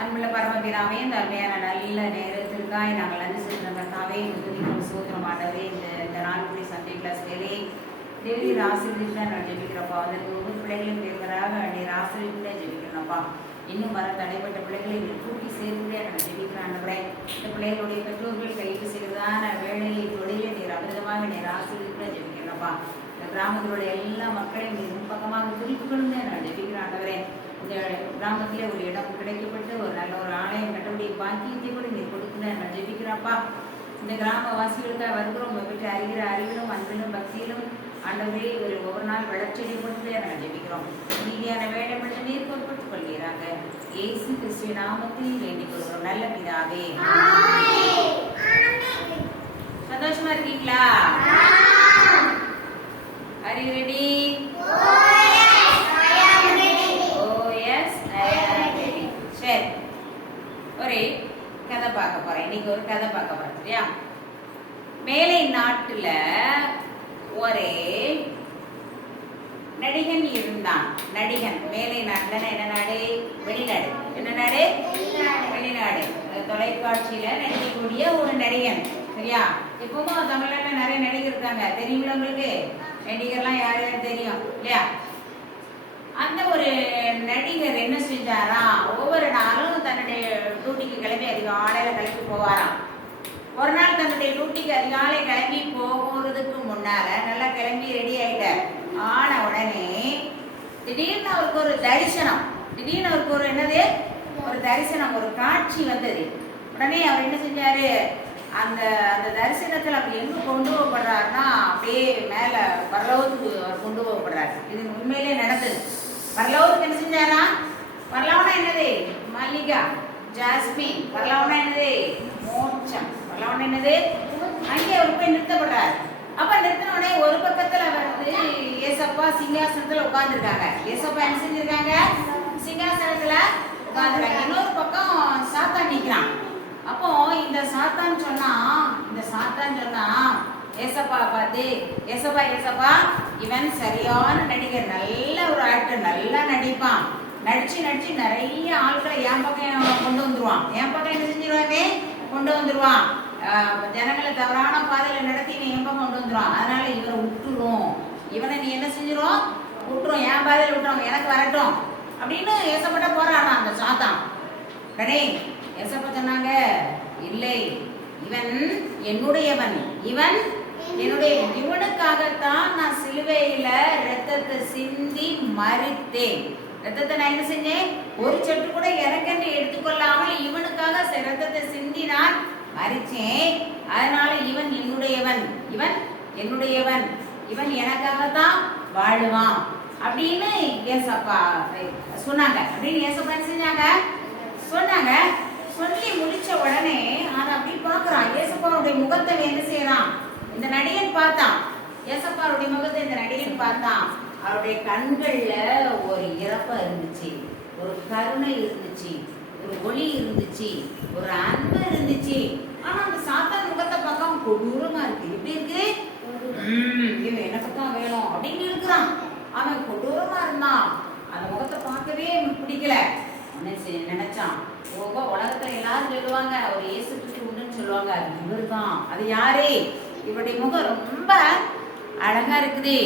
அன்புள்ள பரமபிதாவே, இந்த அருமையான நல்ல நேரத்திற்காய் நாங்கள் நன்றி செலுத்துகிற கர்த்தாவே, துதிக்கும் சோத்திரம் ஆண்டவரே. இந்த நாட்குடி சண்டே கிளாஸ் வேலை தேவரீர் ஆசீர்வதித்து நான் ஜெபிக்கிறப்பா. அதற்கு ஒவ்வொரு பிள்ளைகளையும் தேவராக நீர் ஆசீர்வதித்து ஜெபிக்கிறேன்ப்பா. இன்னும் வர தடைப்பட்ட பிள்ளைகளை நீர் கூட்டி சேர்ந்து நான் ஜெபிக்கிறேன் ஆண்டவரே. இந்த பிள்ளைகளுடைய பெற்றோர்கள் கைது செய்வதான வேலையை தொழிலை நீர் அமிர்தமாக நீர் ஆசீர்வதித்து ஜெபிக்கிறேன்ப்பா. இந்த கிராமத்திலுடைய எல்லா மக்களையும் நீர் முன்பக்கமாக குறிப்புகளும் நான் ஜெபிக்கிறேன் ஆண்டவரே. இந்த கிராமத்திலே ஒரு இடம் கிடைக்கப்பட்டு ஒரு நல்ல ஒரு ஆலயம் கட்டக்கூடிய பாக்கியத்தை கூட நீ கொடுத்து நான் ஜெபிக்கிறப்பா. இந்த கிராமவாசிகளுக்காக வருகிறோம் பெற்று அறிகிற அறிவிலும் அன்பிலும் பக்தியிலும் ஆண்டவரே இவர் ஒவ்வொரு நாள் வளர்ச்சியை கொடுத்து நாங்கள் ஜெபிக்கிறோம். நீதியான வேலை மட்டும் நீர் பொறுப்பட்டுக் கொள்கிறாங்க. இயேசு கிறிஸ்துவின் நாமத்தில் வேண்டிக் கொள்கிறோம் நல்ல பிதாவே. சந்தோஷமா இருக்கீங்களா? Are you ready? சரி, ஒரு கதை பார்க்க போறேன். இன்னைக்கு ஒரு கதை பார்க்க போறேன். சரியா? மேலை நாட்டுல ஒரு நடிகன் இருந்தான். நடிகன் மேலை நாட்டுல என்ன நாடு? வெளிநாடு. என்ன நாடு? வெளிநாடு. தொலைக்காட்சியில நடிக்கக்கூடிய ஒரு நடிகன். சரியா? இப்பவும் தமிழ்நாட்டுல நிறைய நடிகர் இருக்காங்க. தெரியுங்களா உங்களுக்கு? நடிகர்லாம் யார் யார் தெரியும் இல்லையா? அந்த ஒரு நடிகர் என்ன செஞ்சாரா, ஒவ்வொரு நாளும் தன்னுடைய டியூட்டிக்கு கிளம்பி அதிகாலையில் கிளம்பி போவாராம். ஒரு நாள் தன்னுடைய டியூட்டிக்கு அதிகாலை கிளம்பி போகிறதுக்கு முன்னால நல்லா கிளம்பி ரெடி ஆயிட்டார். ஆன உடனே திடீர்னு அவருக்கு ஒரு தரிசனம். திடீர்னு அவருக்கு ஒரு என்னது, ஒரு தரிசனம், ஒரு காட்சி வந்தது. உடனே அவர் என்ன செஞ்சாரு, அந்த அந்த தரிசனத்தில் அப்படி எங்க கொண்டு போகப்படுறாருன்னா அப்படியே மேல பரலோகத்துக்கு அவர் கொண்டு போகப்படுறாரு. இது உண்மையிலே நடந்தது. பரலோகத்துக்கு என்ன செஞ்சாரா? பரலோகம்னா என்னது? மல்லிகா, ஜாஸ்மின். பரலோகம்னா என்னது? மோட்சம். பரலோகம்னா என்னது? அங்கே அவர் போய் நிறுத்தப்படுறாரு. அப்ப நிறுத்தின உடனே ஒரு பக்கத்துல வந்து ஏசப்பா சிங்காசனத்துல உட்கார்ந்துருக்காங்க. ஏசப்பா என்ன செஞ்சிருக்காங்க? சிங்காசனத்துல உட்கார்ந்துருக்காங்க. இன்னொரு பக்கம் சாத்தான் நிற்கிறான். அப்போ இந்த சாத்தான் சொன்னா ஏசப்பா பார்த்து, ஏசப்பா இவன் சரியான நடிகர், நல்ல ஒரு ஆக்டர், நல்லா நடிப்பான், நடிச்சு நிறைய ஆட்களை என் பக்கம் கொண்டு வந்துருவான், என் பக்கம் என்ன செஞ்சிருவாங்க கொண்டு வந்துருவான், ஜனங்களை தவறான பாதையில நடத்தி நீ என் பக்கம் கொண்டு வந்துருவான். அதனால இவரை விட்டுரும், இவனை நீ என்ன செஞ்சிரும்? விட்டுரும், என் பாதையில விட்டுரும், எனக்கு வரட்டும் அப்படின்னு ஏசப்பட்ட போறானா அந்த சாத்தான். கடை ஏசப்பா சொன்னாங்க, இல்லை, இவன் என்னுடையவன், இவன் என்னுடையவன், இவனுக்காகத்தான் நான் சிலுவையில ரத்தத்தை சிந்தி மரித்தேன். ரத்தத்தை நான் என்ன செஞ்சேன்? ஒரு சொட்டு கூட எனக்கென்று எடுத்துக்கொள்ளாமல் இவனுக்காக ரத்தத்தை சிந்தி நான் மரிச்சேன். அதனால இவன் என்னுடையவன், இவன் என்னுடையவன், இவன் எனக்காகத்தான் வாழுவான் அப்படின்னு ஏசப்பா சொன்னாங்க. அப்படின்னு ஏசப்பா என்ன செஞ்சாங்க? சொன்னாங்க. சொல்லி முடிச்ச உடனே அதை அப்படி பாக்குறான். ஏசப்பாவுடைய முகத்தை என்ன செய்யறான்? இந்த நடிகன் பார்த்தான். ஏசப்பாவுடைய முகத்தை இந்த நடிகன் பார்த்தான். அவருடைய கண்கள்ல ஒரு இறப்பம் இருந்துச்சு, ஒரு கருணை இருந்துச்சு, ஒரு ஒளி இருந்துச்சு, ஒரு அன்பு இருந்துச்சு. ஆனா அந்த சாத்தான் முகத்தை பார்க்க கொடூரமா இருக்கு. எப்படி இருக்கு? இவன் எனக்கு தான் வேணும் அப்படின்னு இருக்கிறான். அவன் கொடூரமா இருந்தான். அந்த முகத்தை பார்க்கவே அவனுக்கு பிடிக்கல. நினைச்சான், உலகத்துல எல்லாரும் சொல்லுவாங்க ஒரு இயேசு கிறிஸ்து உண்டுன்னு சொல்லுவாங்க, அது இவர் தான். அது யாரு? இவருடைய முகம் ரொம்ப அழகா இருக்குது,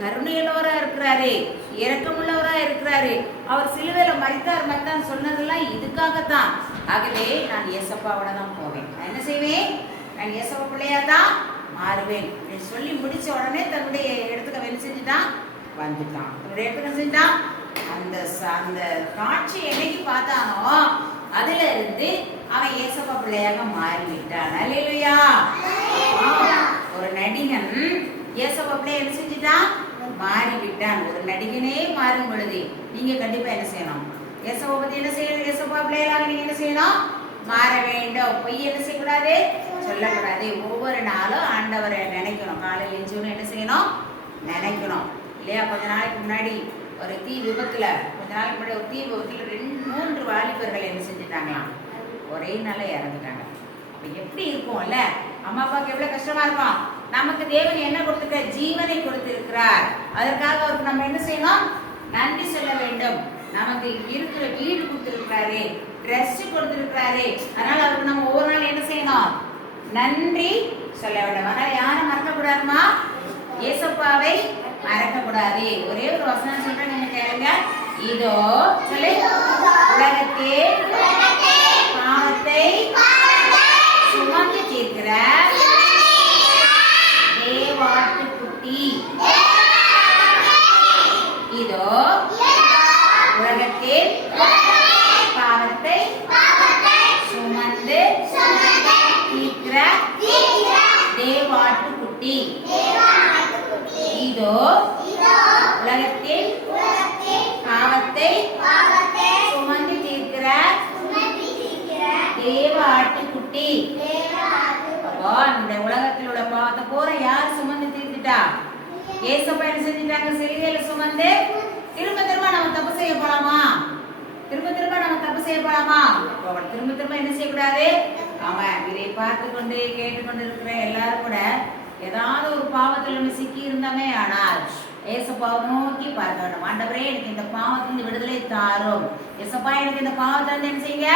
கருணையுள்ளவரா இருக்கிறாரு, இரக்கமுள்ளவரா இருக்கிறாரு, அவர் சிலுவையில மரித்தார் சொன்னதெல்லாம் இதுக்காகத்தான். ஆகவே நான் ஏசப்பாவோட தான் போவேன், நான் என்ன செய்வேன்? நான் ஏசப்பா பிள்ளையா தான் மாறுவேன் சொல்லி முடிச்ச உடனே தன்னுடைய இடத்துக்கு வெளி செஞ்சுட்டான், வந்துட்டான். தன்னுடைய இடத்துக்கு செஞ்சுட்டான். அந்த அந்த காட்சி என்னைக்கு பார்த்தானோ அதுல இருந்து அவன் ஏசப்பா பிள்ளையாக மாறிவிட்டான். அல்லேலூயா. ஒரு நடிகன் ஏசப்பா பிள்ளைய என்ன செஞ்சுட்டான்? மாறிவிட்டான். ஒரு நடிகனே மாறும் பொழுது நீங்க கண்டிப்பா என்ன செய்யணும்? ஏசப்பா பத்தி என்ன செய்யணும்? ஏசப்பா பிள்ளைகளாக நீங்க என்ன செய்யணும்? மாற வேண்டும். பொய் என்ன செய்யக்கூடாது? சொல்லக்கூடாது. ஒவ்வொரு நாளும் ஆண்டவரை நினைக்கணும். காலையில் எழுந்தோன்னு என்ன செய்யணும்? நினைக்கணும் இல்லையா? கொஞ்ச நாளைக்கு முன்னாடி ஒரு தீ விபத்துல, கொஞ்ச நாளைக்கு முன்னாடி ஒரு தீ விபத்துல 3 வாலிபர்கள் என்ன செஞ்சுட்டாங்களாம்? ஒரே நாள இறந்துட்டாங்க. அப்ப எப்படி இருக்கும்ல? அம்மா அப்பாவுக்கு எவ்வளவு கஷ்டமா இருக்கும். நமக்கு தேவன் என்ன கொடுத்திருக்கார்? ஜீவனை கொடுத்திருக்கிறார். அதற்காக அவருக்கு நம்ம என்ன செய்யணும்? நன்றி சொல்ல வேண்டும். நமக்கு இருக்கிற வீடு கொடுத்திருக்கிறாரு, ரெஸ்ட் கொடுத்திருக்கிறாரு. அதனால அவருக்கு நம்ம ஒவ்வொரு நாள் என்ன செய்யணும்? நன்றி சொல்ல வேண்டும். அதனால யாரை மறக்க கூடாதுமா? ஏசப்பாவை மறக்க கூடாது. ஒரே ஒரு வசனம் சொல்றேன், நீங்க கேளுங்க. இதோ சொல்லு, உலகத்தில் பாவத்தை சுமந்து தீர்க்கிற தேவாட்டுக்குட்டி. இதோ உலகத்தில் பாவத்தை சுமந்து தீர்க்கிற தேவாட்டுக்குட்டி. இதோ உலகத்தில் பாவத்தை சுமந்து தீர்க்கிற தேவ ஆட்டுக்குட்டி. அப்போ இந்த உலகத்தில் உள்ள பாவத்தை போற யார் சுமந்து தீர்த்துட்டா? ஏசப்பா என்ன செஞ்சுட்டாங்க? சிலுவையில சுமந்து. திரும்ப திரும்ப நம்ம தப்பு செய்ய போலாமா? திரும்ப திரும்ப நம்ம தப்பு செய்ய போலாமா? திரும்ப திரும்ப என்ன செய்யக்கூடாது? ஆமா, இதை பார்த்து கொண்டு கேட்டுக்கொண்டு இருக்கிற எல்லாரும் கூட ஏதாவது ஒரு பாவத்தில் நம்ம சிக்கி இருந்தோமே, ஆனால் ஏசப்பாவை நோக்கி பார்க்க வேண்டும். ஆண்டவரே, எனக்கு இந்த பாவத்திலிருந்து விடுதலை தாரும். ஏசப்பா, எனக்கு இந்த பாவத்திலிருந்து என்ன செய்யுங்க?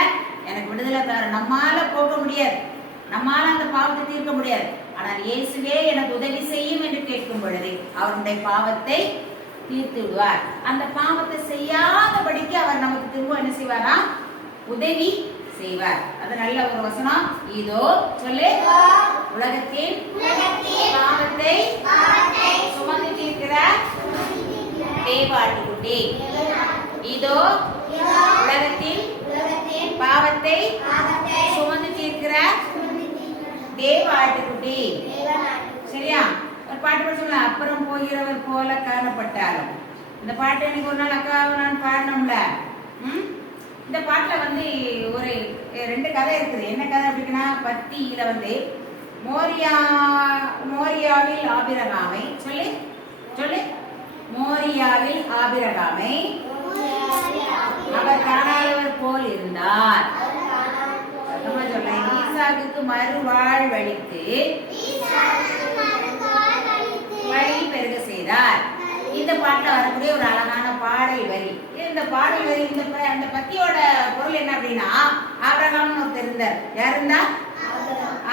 எனக்கு விடுதலை தாரும். நம்மால போக முடியாது, நம்மால அந்த பாவத்தை தீர்க்க முடியாது. ஆனால் இயேசுவே எனக்கு உதவி செய்யும் என்று கேட்கும் பொழுது அவருடைய பாவத்தை தீர்த்து விடுவார். அந்த பாவத்தை செய்யாதபடிக்கு அவர் நமக்கு திரும்ப என்ன செய்வாரா? உதவி செய்வார். அது நல்ல ஒரு வசனம். இதோ சொல்லு, உலகத்தில் பாவத்தை சுமந்து தீர்க்கிற தேவ ஆட்டுக்குட்டி. இதோ உலகத்தில் பாவத்தை சுமந்து தீர்க்கிற தேவ ஆட்டுக்குட்டி. சரியா? ஒரு பாட்டு படிச்சோம்ல, அப்புறம் போகிறவர் போல காணப்பட்டாலும். இந்த பாட்டு எனக்கு ஒரு நாள் அக்காவை நான் பாடணும்ல. இந்த பாட்டுல வந்து ஒரு 2 கதை இருக்குது. என்ன கதை அப்படின்னா, பத்தியில வந்து மோரியாவில் ஆபிரகாமை சொல்லு சொல்லு மோரியாவில் ஆபிரகாமை அவர் காணாதவர் போல் இருந்தார். சொல்ல, ஈசாக்குக்கு மறுவாழ்வளித்து வழி பெருக செய்தார். இந்த பாட்டுல வரக்கூடிய ஒரு அழகான பாடல் வரி. இந்த பாடல் வரி, இந்த பத்தியோட பொருள் என்ன அப்படின்னா, ஆபிரகாம்னு ஒருத்தர் இருந்தார். யார் இருந்தா?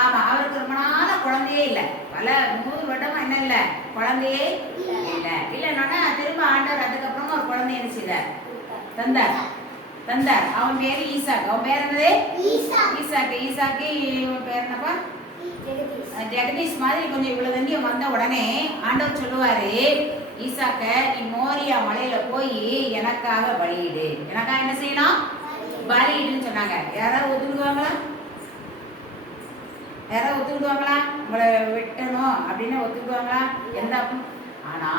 ஆமா, அவருக்கு ரொம்ப நாள குழந்தையே இல்லை. பல 100 வருடமா என்ன இல்லை, குழந்தையே இல்லைன்னா திரும்ப ஆண்டவர் அதுக்கப்புறமா ஒரு குழந்தை என்ன செய்தார்? தந்தார். அவன் பேரு ஈசாக்கு. அவன் பேர் என்னது? ஈசாக்கு. இவன் பேர் என்னப்பா? ஜெகதீஷ் மாதிரி கொஞ்சம் இவ்வளவு தண்டி வந்த உடனே ஆண்டவர் சொல்லுவாரு, ஈசாக்க, நீ மோரியா மலையில போய் எனக்காக பலியிடு. எனக்காக என்ன செய்யணும்? பலியிடுன்னு சொன்னாங்க. யாராவது ஒத்துக்கிடுவாங்களா? உங்களை வெட்டணும் அப்படின்னு ஒத்துக்கிடுவாங்களா? எந்த? ஆனா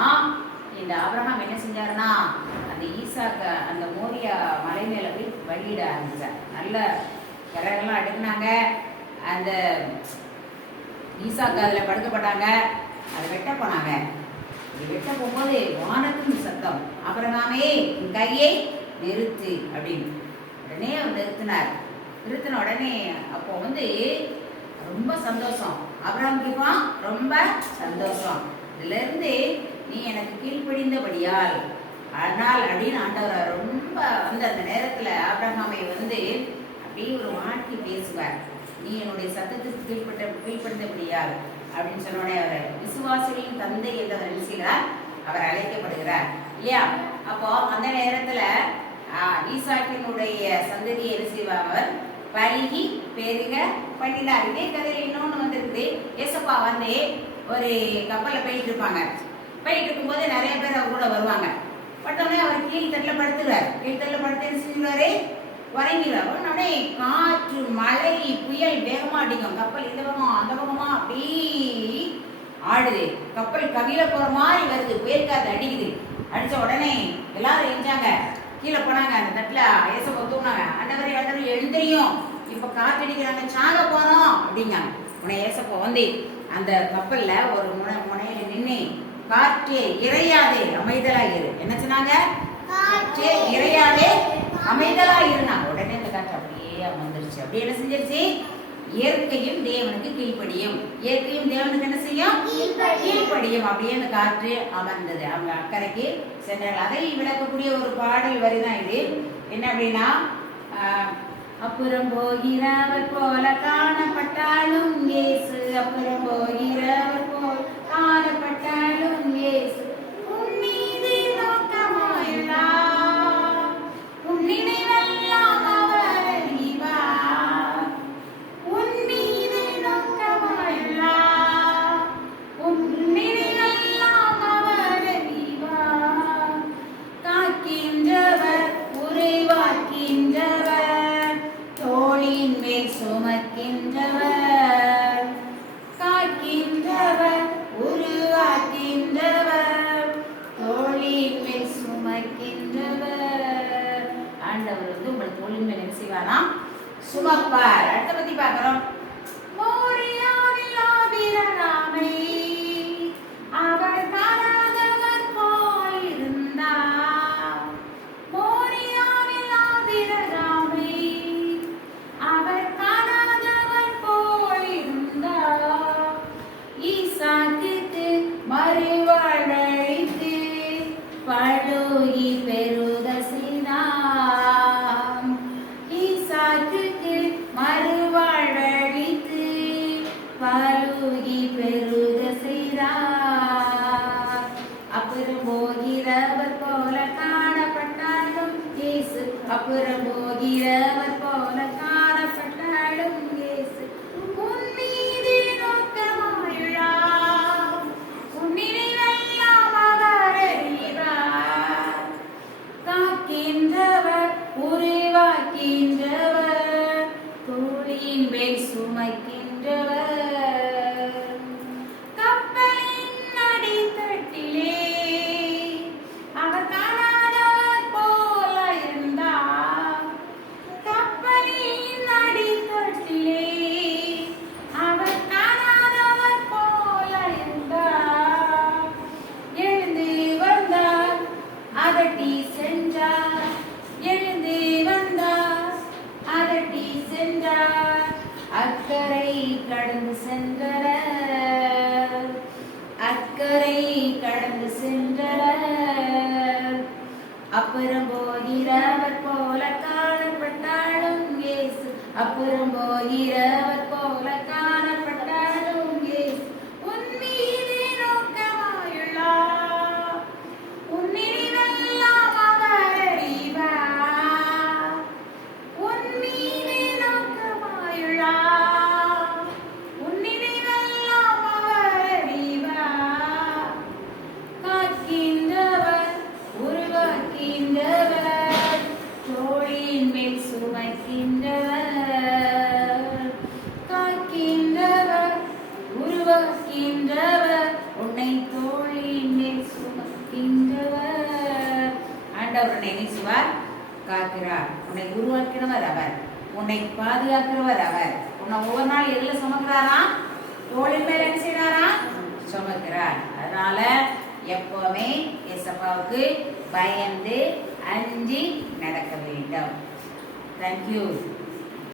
இந்த ஆபிரகாம் என்ன செஞ்சாருன்னா, அந்த ஈசாக்க அந்த மோரியா மலை மேல போய் பலியிட ஆரம்பிச்சார். நல்ல விறகெல்லாம் அடுக்குனாங்க. அந்த ஈசாக்கு அதுல படுக்கப்பட்டாங்க. அதை வெட்ட போனாங்க. வெட்ட போகும்போது வானத்தின் சத்தம், ஆபிரகாமே உன் கையை நிறுத்து அப்படின்னு. உடனே அவர் நிறுத்தின உடனே அப்போ வந்து ரொம்ப சந்தோஷம். ஆபிரகாம் கேட்பான், ரொம்ப சந்தோஷம். இதுல இருந்து நீ எனக்கு கீழ்ப்படிந்தபடியால் ஆனால் அப்படின்னு ஆண்டவர் ரொம்ப வந்து அந்த நேரத்துல ஆபிரகாமை வந்து அப்படியே ஒரு வாழ்க்கை பேசுவார். நீ என்னுடைய சத்தத்துக்கு கீழ்ப்படுத்தபடியால் அப்படின்னு சொன்னோடனே அவர் விசுவாசிகளின் தந்தை என்று அவர் நினைச்சுகிறார், அவர் அழைக்கப்படுகிறார் இல்லையா? அப்போ அந்த நேரத்துல ஈசாக்கினுடைய சந்ததியை என்ன செய்வார்? அவர் பருகி பெருக பண்ணினார். இதே கதையில இன்னொன்னு வந்திருக்குது. ஏசப்பா வந்து ஒரு கப்பல்ல போயிட்டு இருப்பாங்க. போயிட்டு இருக்கும்போது நிறைய பேர் அவர் கூட வருவாங்க. பட்டோடனே அவர் கீழ்த்தட்டில் படுத்துறாரு. கீழ்த்தட்டில் படுத்து என்ன செஞ்சுருவாரு? உறங்கிடுவார். உடனே காற்று, மழை, புயல் வேகமா அடிக்கும். கப்பல் இந்த பக்கமா அந்த பக்கமா அப்படி ஆடுது. கப்பல் கவிழ போற மாதிரி வருது. புயல் காத்து அடிக்குது. அடிச்ச உடனே எல்லாரும் எழுந்தாங்க, கீழே போனாங்க. அந்த தட்டுல ஏசப்பா தூங்கினாங்க. ஆண்டவரே எழுந்திரியும், இப்ப காற்று அடிக்கிறாங்க, சாக போறோம் அப்படிங்காங்க. உடனே ஏசப்பா வந்து அந்த கப்பல்ல ஒரு முனையில நின்று, காற்றே இறையாதே அமைதலாயிரு. என்ன சொன்னாங்க? காற்றே இறையாதே அமைதலாயிருந்தாங்க. உடனே அந்த காற்று அப்படியே அமர்ந்துருச்சு. அப்படியே என்ன செஞ்சிருச்சு? இயற்கையும் தேவனுக்கு கீழ்ப்படியும். இயற்கையும் தேவனுக்கு என்ன செய்யும்? கீழ்ப்படியும். அப்படியே அந்த காற்று அமர்ந்தது. அவங்க அக்கறைக்கு சென்றார்கள். அதை விளக்கக்கூடிய ஒரு பாடல் வரிதான் இது. என்ன அப்படின்னா, அப்புறம் போகிறவர் போல காணப்பட்டாலும் இயேசு, அப்புறம் போகிறவர் போல் காணப்பட்டாலும் இயேசு உன் மீது நோக்கமாயுள்ளார். உன் நினைவெல்லாம் அவர் அறிவார். உன் மீது நோக்கமாயுள்ளார். உன் நினைவெல்லாம் அவர் அறிவார். காக்கின்றவர் உறைவாக்கின்றவர் தோளின் மேல் சுமக்கின்றவர். காக்கின்றவர் உருவாக்கின்றவர் தோளின் மேல் சுமக்கின்றவர். ஆண்டவர் உங்கள் தோளின் மேல் என்ன செய்வானா? சுமப்பார். அடுத்த பத்தி பார்க்கிறோம். மோரியாவில் ஆபிரகாமை அவர் காணாதவர் போல் இருந்தார். மோரியாவில் ஆபிரகாமை அவர் காணாதவர் போல் இருந்தார். ஈசாக்குக்கு மறுவாழ்வளித்து பழுகி பெருக செய்தார். ஈசாக்குக்கு மறுவாழ்வளித்து பழுகி பெருக செய்தார். அப்புறம் போகிறவர் போல காணப்பட்டாலும் இயேசு, அப்புறம் போகிறவர் போல காணப்பட்டாலும் இயேசு உன் மீது நோக்கமாயுள்ளார். உன் நினைவெல்லாம் அவர் அறிவார். காக்கின்றவர் உருவாக்கின்றவர் தோளின் மேல் சுமக்கின்றவர். கப்பலின் அடித்தட்டிலே அவர் காணாதவர் போல இருந்தார். கப்பலின் அடித்தட்டிலே அவர் காணாதவர் போல இருந்தார். எழுந்து வந்தார், அதட்டி சென்றார். எழுந்து வந்தார், அதட்டி சென்றார். அக்கறை கடந்து சென்றனர். அக்கறை கடந்து சென்றனர். அப்புறம் போகிறவர் போல காணப்பட்டாலும் இயேசு, அப்புறம் போகிறவர் போல காணப்பட்டாலும் இயேசு உன் மீது நோக்கமாயுள்ளார். உன் நினைவெல்லாம் அவர் அறிவார். உன் மீது நோக்கமாயுள்ளார். உன் நினைவெல்லாம் அவர் அறிவார். காக்கின்றவர் உருவாக்கின்றவர் தோளின் மேல் சுமக்கின்றவர். காக்கின்றவர் உருவாக்கின்றவர் உன்னை தோளின் மேல் சுமக்கின்றவர். ஆண்டவர் உன்னை நேசிவார், காக்கிறார். உன்னை உருவாக்கினவர் அவர், உன்னை பாதுகாக்கிறவர் அவர். உன்னை ஒவ்வொரு நாள் எதில் சுமக்கிறாரா? தோளின் மேல் என்ன செய்யறாரா? சுமக்கிறார். அதனால எப்பவுமே ஏசப்பாவுக்கு பயந்து அஞ்சி நடக்க வேண்டும். தேங்க்யூ.